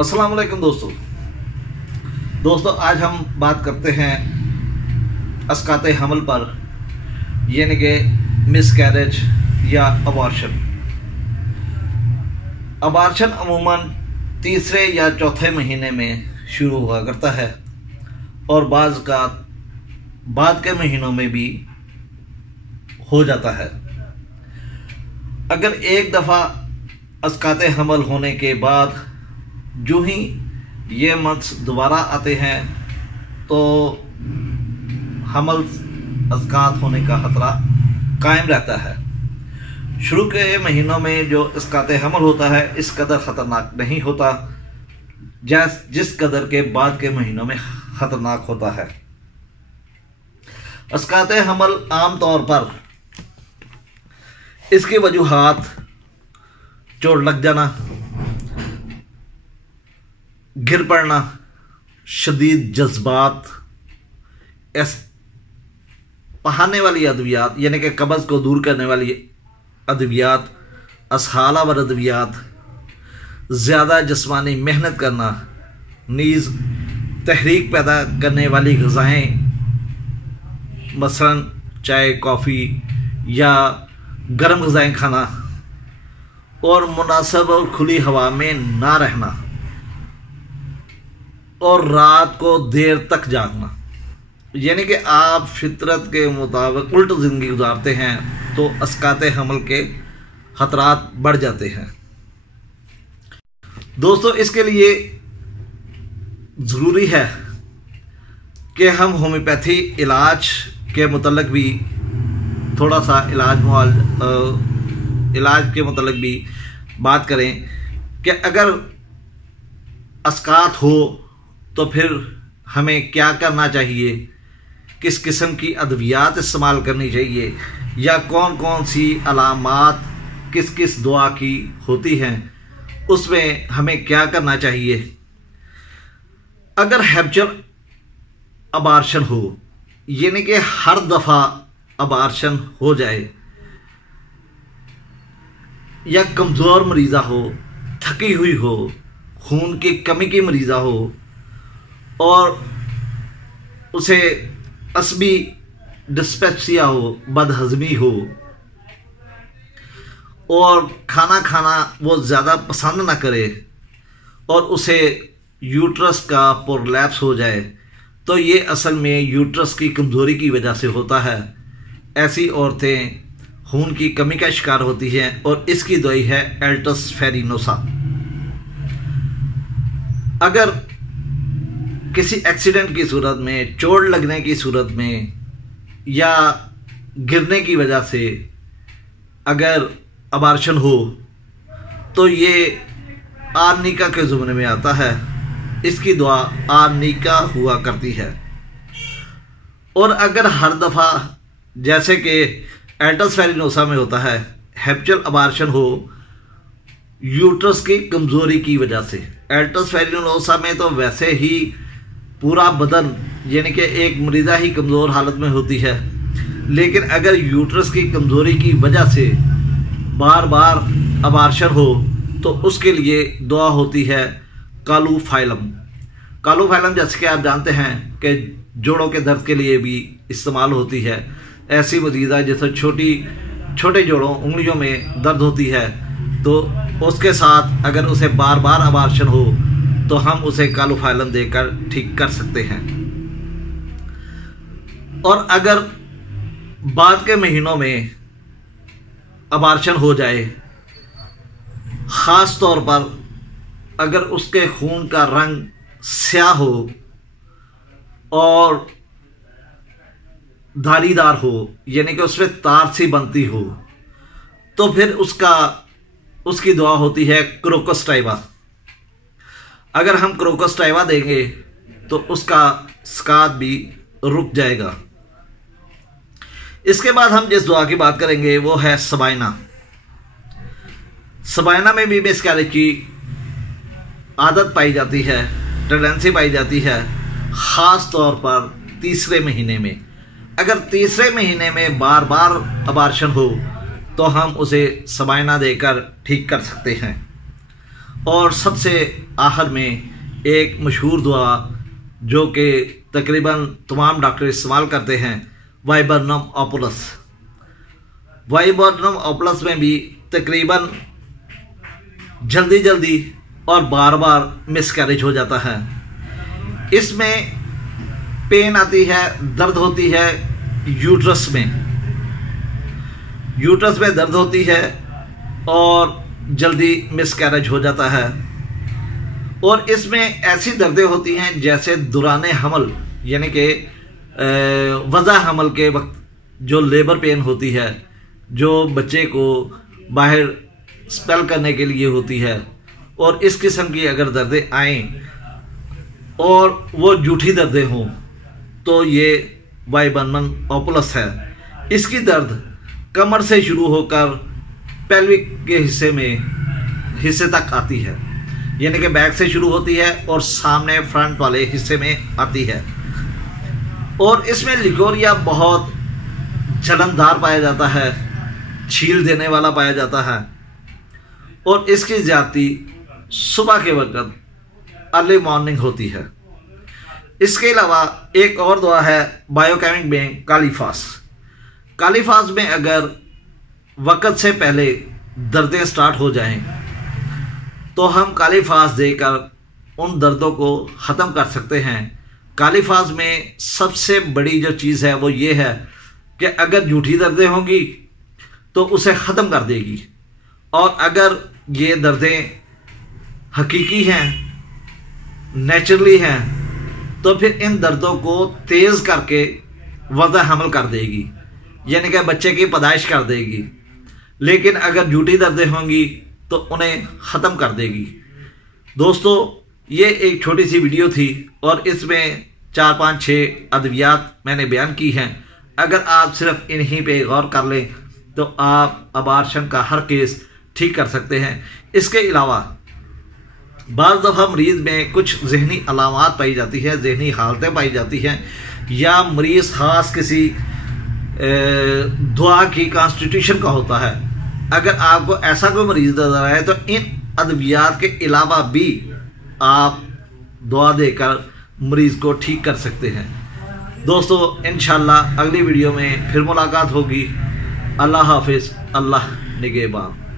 अस्सलाम वालेकुम दोस्तों आज हम बात करते हैं अस्काते हमल पर, यानी कि मिसकैरेज या अबॉर्शन। अबॉर्शन अमूमन तीसरे या चौथे महीने में शुरू हुआ करता है और बाज़ का बाद के महीनों में भी हो जाता है। अगर एक दफ़ा अस्काते हमल होने के बाद जो ही ये मंथ्स दोबारा आते हैं तो हमल अस्कात होने का ख़तरा कायम रहता है। शुरू के महीनों में जो अस्काते हमल होता है इस कदर ख़तरनाक नहीं होता जिस कदर के बाद के महीनों में ख़तरनाक होता है। अस्काते हमल आम तौर पर इसकी वजूहात चोट लग जाना, गिर पड़ना, शदीद जज्बात, पहाने वाली अद्वियात यानी कि कब्ज़ को दूर करने वाली अद्वियात, असहाला व अद्वियात, ज़्यादा जिस्मानी मेहनत करना, नीज़ तहरीक पैदा करने वाली ग़िज़ाएँ मसलन चाय, कॉफ़ी या गर्म ग़िज़ाएँ खाना और मुनासिब और खुली हवा में ना रहना और रात को देर तक जागना, यानी कि आप फितरत के मुताबिक उल्ट ज़िंदगी गुजारते हैं तो अस्काते हमल के ख़तरात बढ़ जाते हैं। दोस्तों इसके लिए ज़रूरी है कि हम होम्योपैथी इलाज के मुतल्लिक़ भी थोड़ा सा इलाज के मुतल्लिक़ भी बात करें कि अगर अस्कात हो तो फिर हमें क्या करना चाहिए, किस किस्म की अद्वियात इस्तेमाल करनी चाहिए या कौन कौन सी अलामात किस किस दुआ की होती हैं, उसमें हमें क्या करना चाहिए। अगर हैप्चुअल अबॉर्शन हो यानी कि हर दफ़ा अबॉर्शन हो जाए या कमज़ोर मरीज़ा हो, थकी हुई हो, खून की कमी की मरीज़ा हो और उसे असबी डिस्पेप्सिया हो, बदहज़मी हो और खाना वो ज़्यादा पसंद ना करे और उसे यूट्रस का प्रोलैप्स हो जाए तो ये असल में यूट्रस की कमज़ोरी की वजह से होता है। ऐसी औरतें खून की कमी का शिकार होती हैं और इसकी दवाई है एल्टस फेरिनोसा। अगर किसी एक्सीडेंट की सूरत में, चोट लगने की सूरत में या गिरने की वजह से अगर अबॉर्शन हो तो ये आर्निका के ज़ुमरे में आता है। इसकी दुआ आर्निका हुआ करती है। और अगर हर दफ़ा जैसे कि एल्टस फेरिनोसा में होता है हैप्चुअल अबॉर्शन हो यूट्रस की कमज़ोरी की वजह से, एल्टस फेरिनोसा में तो वैसे ही पूरा बदन यानी कि एक मरीज़ा ही कमज़ोर हालत में होती है, लेकिन अगर यूट्रस की कमज़ोरी की वजह से बार बार अबॉर्शन हो तो उसके लिए दुआ होती है कालूफाइलम। कालूफाइलम जैसे कि आप जानते हैं कि जोड़ों के दर्द के लिए भी इस्तेमाल होती है। ऐसी मरीज़ा जैसे छोटे जोड़ों उंगलियों में दर्द होती है तो उसके साथ अगर उसे बार बार अबॉर्शन हो तो हम उसे कालूफाइलम देकर ठीक कर सकते हैं। और अगर बाद के महीनों में अबॉर्शन हो जाए, ख़ास तौर पर अगर उसके खून का रंग स्याह हो और धारीदार हो यानी कि उसमें तार सी बनती हो तो फिर उसकी दुआ होती है क्रोकोस्टाइवा। अगर हम क्रोकोस्टाइवा देंगे तो उसका स्कात भी रुक जाएगा। इसके बाद हम जिस दुआ की बात करेंगे वो है सबाइना। सबाइना में भी मिसकैरेज की आदत पाई जाती है, टेंडेंसी पाई जाती है, ख़ास तौर पर तीसरे महीने में। अगर तीसरे महीने में बार बार अबॉर्शन हो तो हम उसे सबाइना देकर ठीक कर सकते हैं। और सबसे आखिर में एक मशहूर दुआ जो कि तकरीबन तमाम डॉक्टर इस्तेमाल करते हैं, वाइबर्नम ओपुलस। वाइबर्नम ओपुलस में भी तकरीबन जल्दी और बार बार मिसकैरेज हो जाता है। इसमें पेन आती है, दर्द होती है यूट्रस में दर्द होती है और जल्दी मिसकैरेज हो जाता है। और इसमें ऐसी दर्दें होती हैं जैसे दौराने हमल, यानी कि वज़ा हमल के वक्त जो लेबर पेन होती है, जो बच्चे को बाहर स्पेल करने के लिए होती है। और इस किस्म की अगर दर्दें आएँ और वो जूठी दर्दें हों तो ये वाइबर्नम ओपुलस है। इसकी दर्द कमर से शुरू होकर पेल्विक के हिस्से तक आती है, यानी कि बैक से शुरू होती है और सामने फ्रंट वाले हिस्से में आती है। और इसमें लिकोरिया बहुत जलनदार पाया जाता है, छील देने वाला पाया जाता है। और इसकी ज़्यादती सुबह के वक्त अर्ली मॉर्निंग होती है। इसके अलावा एक और दवा है बायोकेमिक में कालीफास। कालीफास में अगर वक्त से पहले दर्दें स्टार्ट हो जाएं तो हम कालीफास देकर उन दर्दों को ख़त्म कर सकते हैं। कालीफास में सबसे बड़ी जो चीज़ है वो ये है कि अगर झूठी दर्दें होंगी तो उसे ख़त्म कर देगी, और अगर ये दर्दें हकीकी हैं, नेचुरली हैं, तो फिर इन दर्दों को तेज़ करके वज़ा हमल कर देगी, यानी कि बच्चे की पैदाइश कर देगी। लेकिन अगर झूठी दर्दें होंगी तो उन्हें ख़त्म कर देगी। दोस्तों, ये एक छोटी सी वीडियो थी और इसमें 4, 5, 6 अद्वियात मैंने बयान की हैं। अगर आप सिर्फ इन्हीं पे गौर कर लें तो आप अबार्शन का हर केस ठीक कर सकते हैं। इसके अलावा बाज़ दफ़ा मरीज़ में कुछ जहनी अलामात पाई जाती है, जहनी हालतें पाई जाती हैं, या मरीज़ ख़ास किसी दुआ की कॉन्स्टिट्यूशन का होता है। अगर आपको ऐसा कोई मरीज़ नजर आए तो इन अद्वियात के अलावा भी आप दुआ देकर मरीज़ को ठीक कर सकते हैं। दोस्तों, इंशाल्लाह अगली वीडियो में फिर मुलाकात होगी। अल्लाह हाफिज़, अल्लाह निगहबान।